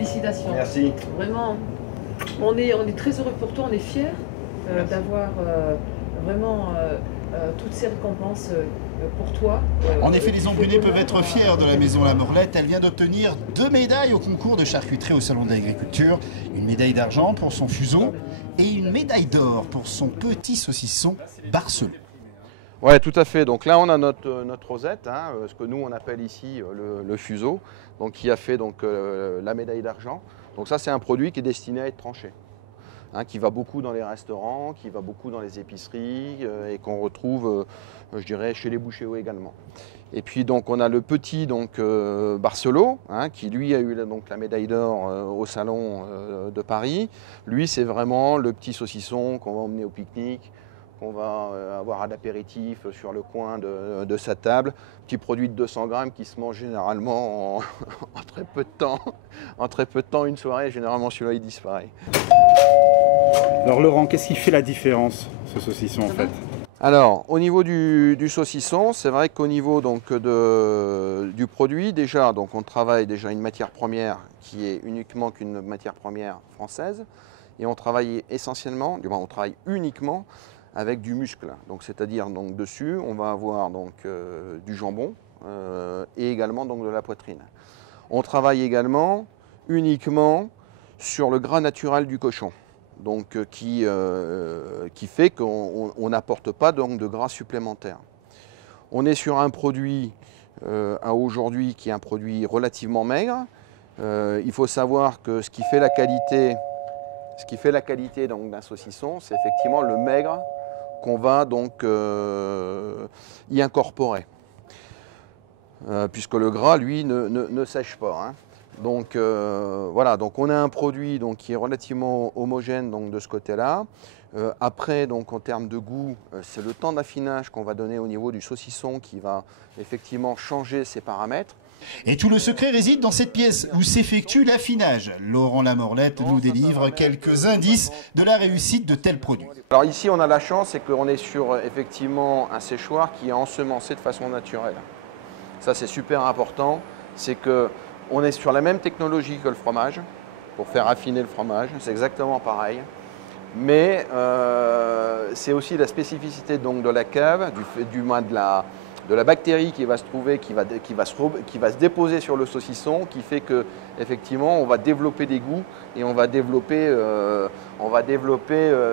Félicitations. Merci. Vraiment, on est très heureux pour toi, on est fiers d'avoir vraiment toutes ces récompenses pour toi. En effet, les Embrunais peuvent être fiers de la maison La Morlette. Elle vient d'obtenir 2 médailles au concours de charcuterie au Salon de l'Agriculture. Une médaille d'argent pour son fuseau et une médaille d'or pour son petit saucisson Barcelot. Ouais, tout à fait. Donc là, on a notre rosette, hein, ce que nous on appelle ici le fuseau, donc qui a fait donc la médaille d'argent. Donc ça, c'est un produit qui est destiné à être tranché, hein, qui va beaucoup dans les restaurants, qui va beaucoup dans les épiceries et qu'on retrouve, je dirais, chez les bouchers également. Et puis donc on a le petit Barcelot, hein, qui lui a eu donc la médaille d'or au salon de Paris. Lui, c'est vraiment le petit saucisson qu'on va emmener au pique-nique, qu'on va avoir à l'apéritif sur le coin de sa table. Petit produit de 200 grammes qui se mange généralement en très peu de temps. En très peu de temps, une soirée, généralement celui-là il disparaît. Alors Laurent, qu'est-ce qui fait la différence, ce saucisson en fait? Alors, au niveau du saucisson, c'est vrai qu'au niveau donc, du produit, déjà, donc, on travaille déjà une matière première qui est uniquement qu'une matière première française. Et on travaille essentiellement, du moins on travaille uniquement avec du muscle. Donc c'est-à-dire donc dessus, on va avoir donc du jambon et également donc de la poitrine. On travaille également uniquement sur le gras naturel du cochon, donc qui fait qu'on n'apporte pas donc de gras supplémentaire. On est sur un produit à aujourd'hui qui est un produit relativement maigre. Il faut savoir que ce qui fait la qualité d'un saucisson, c'est effectivement le maigre qu'on va donc y incorporer, puisque le gras, lui, ne sèche pas, hein. Donc voilà, donc on a un produit donc, qui est relativement homogène donc, de ce côté-là. Après, donc, en termes de goût, c'est le temps d'affinage qu'on va donner au niveau du saucisson qui va effectivement changer ses paramètres. Et tout le secret réside dans cette pièce où s'effectue l'affinage. Laurent La Morlette nous délivre quelques indices de la réussite de tels produits. Alors ici, on a la chance, c'est qu'on est sur effectivement un séchoir qui est ensemencé de façon naturelle. Ça, c'est super important. C'est qu'on est sur la même technologie que le fromage pour faire affiner le fromage. C'est exactement pareil. Mais c'est aussi la spécificité donc, de la cave, du moins de la bactérie qui va se trouver, qui va se déposer sur le saucisson, qui fait que effectivement on va développer des goûts et on va développer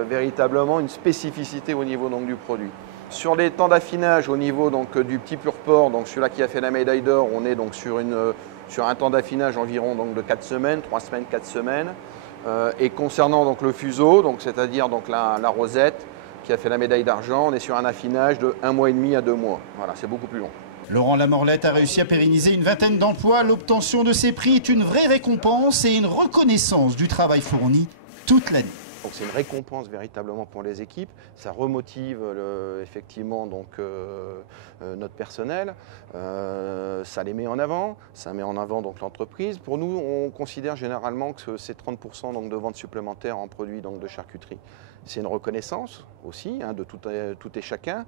véritablement une spécificité au niveau donc, du produit. Sur les temps d'affinage au niveau donc, du petit pur porc, donc celui-là qui a fait la médaille d'or, on est donc sur un temps d'affinage environ donc, de 4 semaines, 3 semaines, 4 semaines. Et concernant donc, le fuseau, c'est-à-dire la rosette, qui a fait la médaille d'argent, on est sur un affinage de 1 mois et demi à 2 mois. Voilà, c'est beaucoup plus long. Laurent La Morlette a réussi à pérenniser une vingtaine d'emplois. L'obtention de ces prix est une vraie récompense et une reconnaissance du travail fourni toute l'année. Donc c'est une récompense véritablement pour les équipes, ça remotive effectivement donc, notre personnel, ça les met en avant, ça met en avant donc l'entreprise. Pour nous, on considère généralement que c'est 30% donc, de ventes supplémentaires en produits donc, de charcuterie. C'est une reconnaissance aussi hein, de tout et chacun.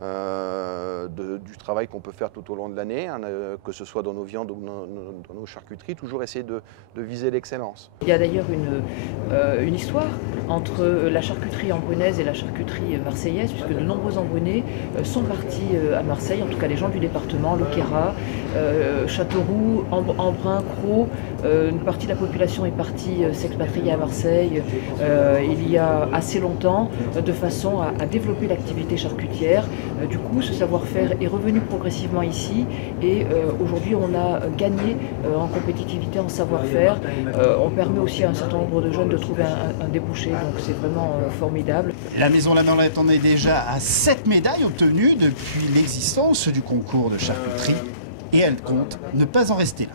Du travail qu'on peut faire tout au long de l'année, hein, que ce soit dans nos viandes ou dans nos charcuteries, toujours essayer de viser l'excellence. Il y a d'ailleurs une histoire entre la charcuterie embrunaise et la charcuterie marseillaise, puisque de nombreux Embrunais sont partis à Marseille, en tout cas les gens du département, Le Queyras, Châteauroux, Embrun, Crau. Une partie de la population est partie s'expatrier à Marseille il y a assez longtemps, de façon à développer l'activité charcutière. Du coup, ce savoir-faire est revenu progressivement ici et aujourd'hui, on a gagné en compétitivité, en savoir-faire. On permet aussi à un certain nombre de jeunes de trouver un débouché, donc c'est vraiment formidable. La maison La Morlette en est déjà à 7 médailles obtenues depuis l'existence du concours de charcuterie et elle compte ne pas en rester là.